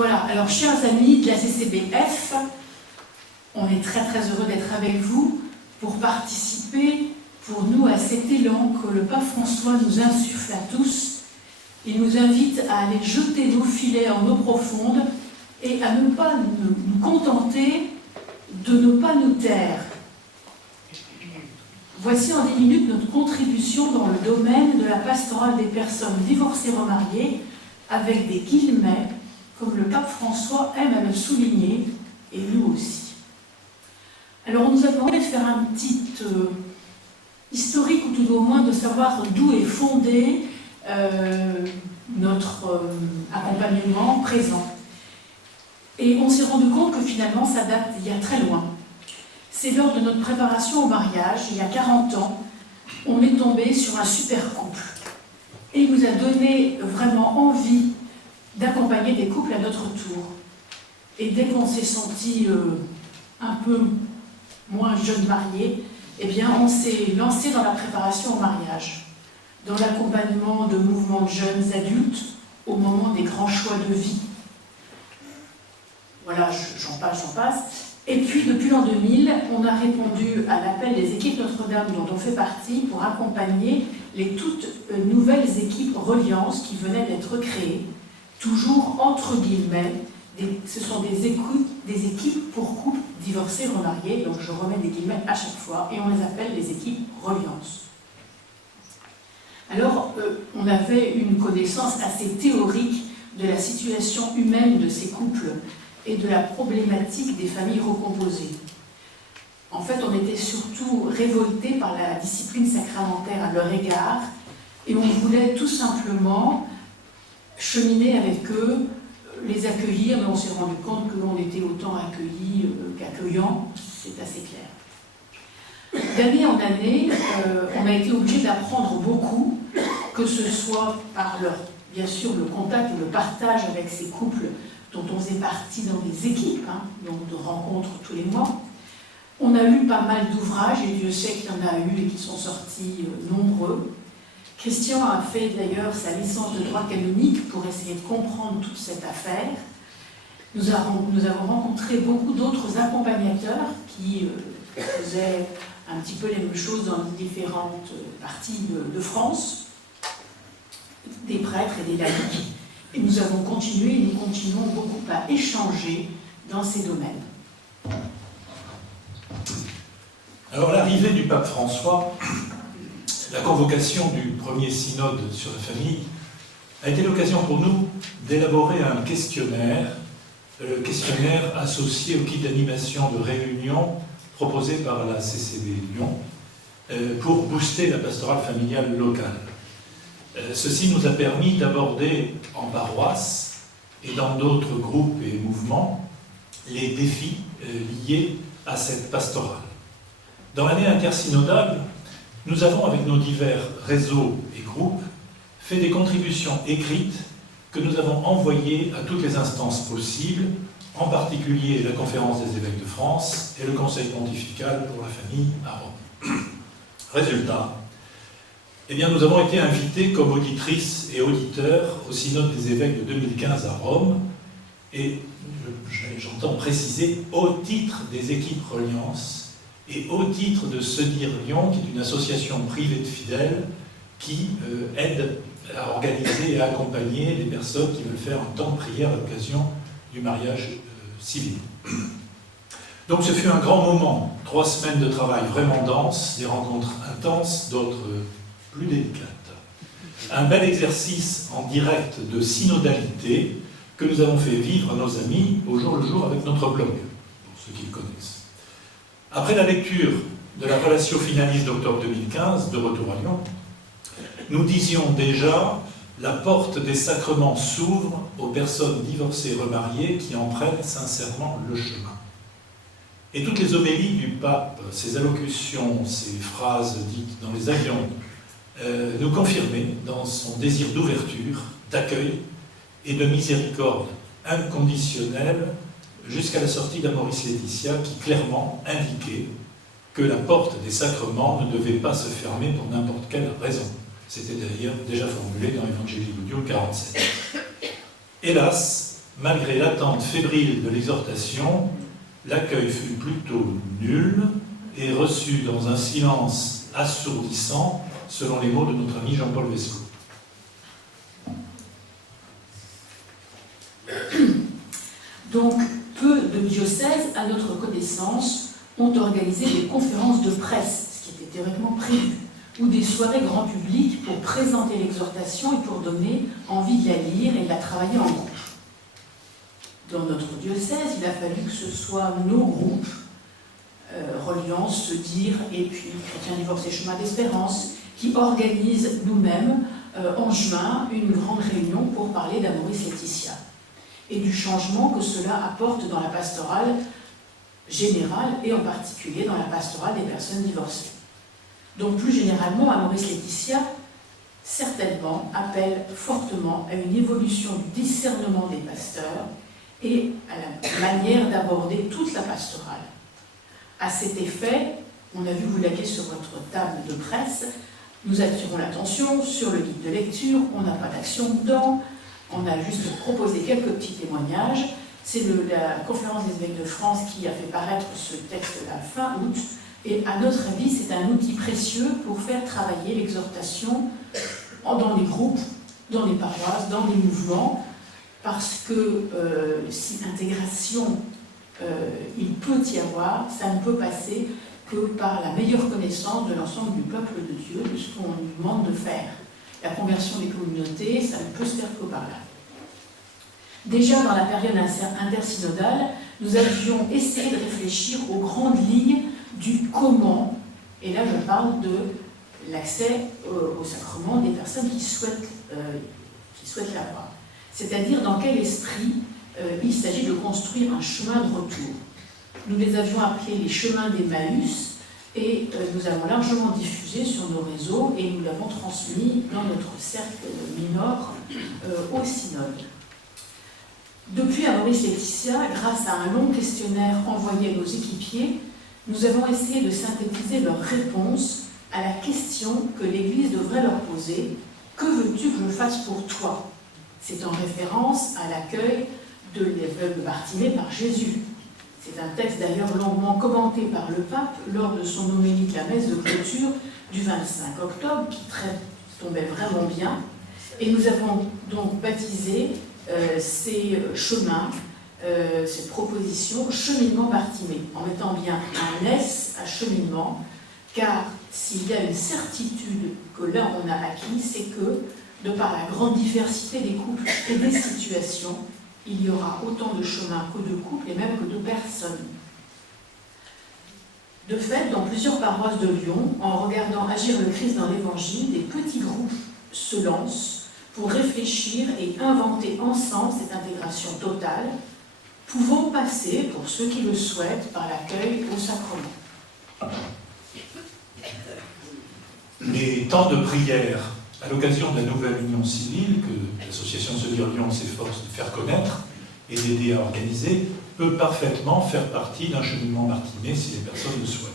Voilà, alors chers amis de la CCBF, on est très heureux d'être avec vous pour participer pour nous à cet élan que le pape François nous insuffle à tous. Il nous invite à aller jeter nos filets en eau profonde et à ne pas nous contenter de ne pas nous taire. Voici en 10 minutes notre contribution dans le domaine de la pastorale des personnes divorcées remariées avec des guillemets, comme le pape François aime à le souligner, et nous aussi. Alors on nous a demandé de faire un petit historique, ou tout au moins de savoir d'où est fondé notre accompagnement présent. Et on s'est rendu compte que finalement ça date d'il y a très loin. C'est lors de notre préparation au mariage, il y a 40 ans, on est tombé sur un super couple. Et il nous a donné vraiment envie d'accompagner des couples à notre tour. Et dès qu'on s'est senti un peu moins jeunes mariés, eh bien on s'est lancé dans la préparation au mariage, dans l'accompagnement de mouvements de jeunes adultes au moment des grands choix de vie. Voilà, j'en passe. Et puis, depuis l'an 2000, on a répondu à l'appel des équipes Notre-Dame dont on fait partie pour accompagner les toutes nouvelles équipes Reliance qui venaient d'être créées, toujours entre guillemets, ce sont des équipes pour couples divorcés remariés, donc je remets des guillemets à chaque fois, et on les appelle les équipes Reliance. Alors, on avait une connaissance assez théorique de la situation humaine de ces couples et de la problématique des familles recomposées. En fait, on était surtout révoltés par la discipline sacramentaire à leur égard et on voulait tout simplement cheminer avec eux, les accueillir, mais on s'est rendu compte que l'on était autant accueillis qu'accueillants, c'est assez clair. D'année en année, on a été obligé d'apprendre beaucoup, que ce soit par bien sûr le contact et le partage avec ces couples dont on faisait partie dans des équipes, donc de rencontres tous les mois. On a lu pas mal d'ouvrages, et Dieu sait qu'il y en a eu et qui sont sortis nombreux. Christian a fait d'ailleurs sa licence de droit canonique pour essayer de comprendre toute cette affaire. Nous avons rencontré beaucoup d'autres accompagnateurs qui faisaient un petit peu les mêmes choses dans les différentes parties de France, des prêtres et des laïcs. Et nous avons continué et nous continuons beaucoup à échanger dans ces domaines. Alors l'arrivée du pape François, la convocation du premier synode sur la famille, a été l'occasion pour nous d'élaborer un questionnaire associé au kit d'animation de réunion proposé par la CCB Lyon pour booster la pastorale familiale locale. Ceci nous a permis d'aborder en paroisse et dans d'autres groupes et mouvements les défis liés à cette pastorale. Dans l'année intersynodale, nous avons, avec nos divers réseaux et groupes, fait des contributions écrites que nous avons envoyées à toutes les instances possibles, en particulier la Conférence des évêques de France et le Conseil pontifical pour la famille à Rome. Résultat, eh bien, nous avons été invités comme auditrices et auditeurs au synode des évêques de 2015 à Rome, et j'entends préciser au titre des équipes Reliance et au titre de Se Dire Lyon, qui est une association privée de fidèles qui aide à organiser et à accompagner les personnes qui veulent faire un temps de prière à l'occasion du mariage civil. Donc ce fut un grand moment, 3 semaines de travail vraiment denses, des rencontres intenses, d'autres plus délicates. Un bel exercice en direct de synodalité que nous avons fait vivre à nos amis au jour le jour avec notre blog, pour ceux qui le connaissent. Après la lecture de la Relatio Finalis d'octobre 2015, de retour à Lyon, nous disions déjà « La porte des sacrements s'ouvre aux personnes divorcées et remariées qui en prennent sincèrement le chemin ». Et toutes les homélies du pape, ses allocutions, ses phrases dites dans les avions, nous confirmer dans son désir d'ouverture, d'accueil et de miséricorde inconditionnelle jusqu'à la sortie d'Amoris Laetitia qui clairement indiquait que la porte des sacrements ne devait pas se fermer pour n'importe quelle raison. C'était d'ailleurs déjà formulé dans l'Evangelii Gaudium 47. Hélas, malgré l'attente fébrile de l'exhortation, l'accueil fut plutôt nul et reçu dans un silence assourdissant, selon les mots de notre ami Jean-Paul Vesco. Donc, peu de diocèses, à notre connaissance, ont organisé des conférences de presse, ce qui était théoriquement prévu, ou des soirées grand public pour présenter l'exhortation et pour donner envie de la lire et de la travailler en groupe. Dans notre diocèse, il a fallu que ce soit nos groupes, Reliance, Se Dire, et puis Chrétiens Divorcés Chemin d'Espérance, qui organisent nous-mêmes, en juin, une grande réunion pour parler d'Amoris Laetitia et du changement que cela apporte dans la pastorale générale et en particulier dans la pastorale des personnes divorcées. Donc plus généralement, Amoris Laetitia, certainement, appelle fortement à une évolution du discernement des pasteurs et à la manière d'aborder toute la pastorale. À cet effet, on a vu, vous l'aviez sur votre table de presse, nous attirons l'attention sur le guide de lecture, on n'a pas d'action dedans, on a juste proposé quelques petits témoignages. C'est la conférence des évêques de France qui a fait paraître ce texte-là fin août, et à notre avis, c'est un outil précieux pour faire travailler l'exhortation dans les groupes, dans les paroisses, dans les mouvements, parce que si intégration il peut y avoir, ça ne peut passer que par la meilleure connaissance de l'ensemble du peuple de Dieu, de ce qu'on lui demande de faire. La conversion des communautés, ça ne peut se faire que par là. Déjà dans la période intersynodale, nous avions essayé de réfléchir aux grandes lignes du comment, et là je parle de l'accès au sacrement des personnes qui souhaitent l'avoir. C'est-à-dire dans quel esprit il s'agit de construire un chemin de retour. Nous les avions appelés les chemins d'Emmaüs et nous avons largement diffusé sur nos réseaux et nous l'avons transmis dans notre cercle minor au synode. Depuis Amoris Laetitia, grâce à un long questionnaire envoyé à nos équipiers, nous avons essayé de synthétiser leurs réponses à la question que l'Église devrait leur poser « Que veux-tu que je fasse pour toi ?» C'est en référence à l'accueil de l'aveugle Bartimée par Jésus. C'est un texte d'ailleurs longuement commenté par le pape lors de son homélie de la messe de clôture du 25 octobre, qui tombait vraiment bien. Et nous avons donc baptisé ces chemins, ces propositions, cheminement Bartimée, en mettant bien un S à cheminement, car s'il y a une certitude que là on a acquis, c'est que, de par la grande diversité des couples et des situations, il y aura autant de chemins que de couples et même que de personnes. De fait, dans plusieurs paroisses de Lyon, en regardant agir le Christ dans l'Évangile, des petits groupes se lancent pour réfléchir et inventer ensemble cette intégration totale, pouvant passer, pour ceux qui le souhaitent, par l'accueil au sacrement. Les temps de prière à l'occasion de la nouvelle union civile que l'association Se Dire Lyon s'efforce de faire connaître et d'aider à organiser, peut parfaitement faire partie d'un cheminement Bartimée si les personnes le souhaitent.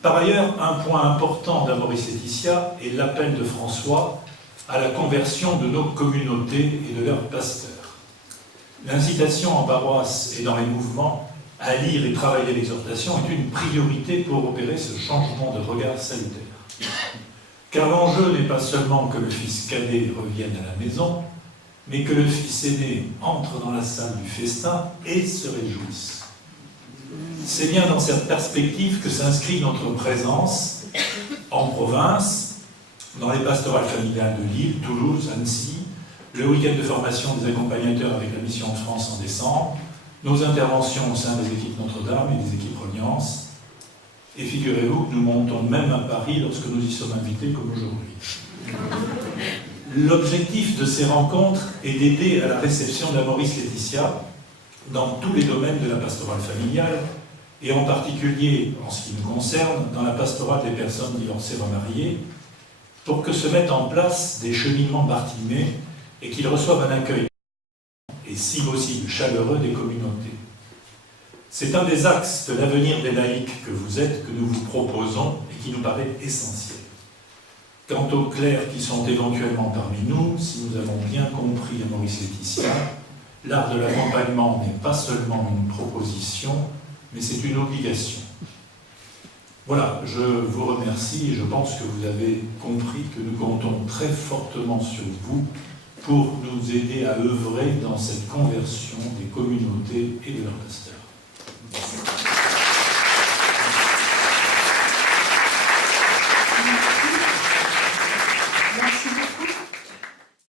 Par ailleurs, un point important d'Amoris Laetitia est l'appel de François à la conversion de nos communautés et de leurs pasteurs. L'incitation en paroisse et dans les mouvements à lire et travailler l'exhortation est une priorité pour opérer ce changement de regard salutaire. Car l'enjeu n'est pas seulement que le fils cadet revienne à la maison, mais que le fils aîné entre dans la salle du festin et se réjouisse. C'est bien dans cette perspective que s'inscrit notre présence en province, dans les pastorales familiales de Lille, Toulouse, Annecy, le week-end de formation des accompagnateurs avec la Mission de France en décembre, nos interventions au sein des équipes Notre-Dame et des équipes Reliance. Et figurez-vous que nous montons même à Paris lorsque nous y sommes invités, comme aujourd'hui. L'objectif de ces rencontres est d'aider à la réception d'Amoris Laetitia dans tous les domaines de la pastorale familiale, et en particulier, en ce qui nous concerne, dans la pastorale des personnes divorcées remariées, pour que se mettent en place des cheminements Bartimée et qu'ils reçoivent un accueil, et si possible chaleureux, des communautés. C'est un des axes de l'avenir des laïcs que vous êtes, que nous vous proposons et qui nous paraît essentiel. Quant aux clercs qui sont éventuellement parmi nous, si nous avons bien compris Amoris Laetitia, l'art de l'accompagnement n'est pas seulement une proposition, mais c'est une obligation. Voilà, je vous remercie et je pense que vous avez compris que nous comptons très fortement sur vous pour nous aider à œuvrer dans cette conversion des communautés et de leurs pasteurs.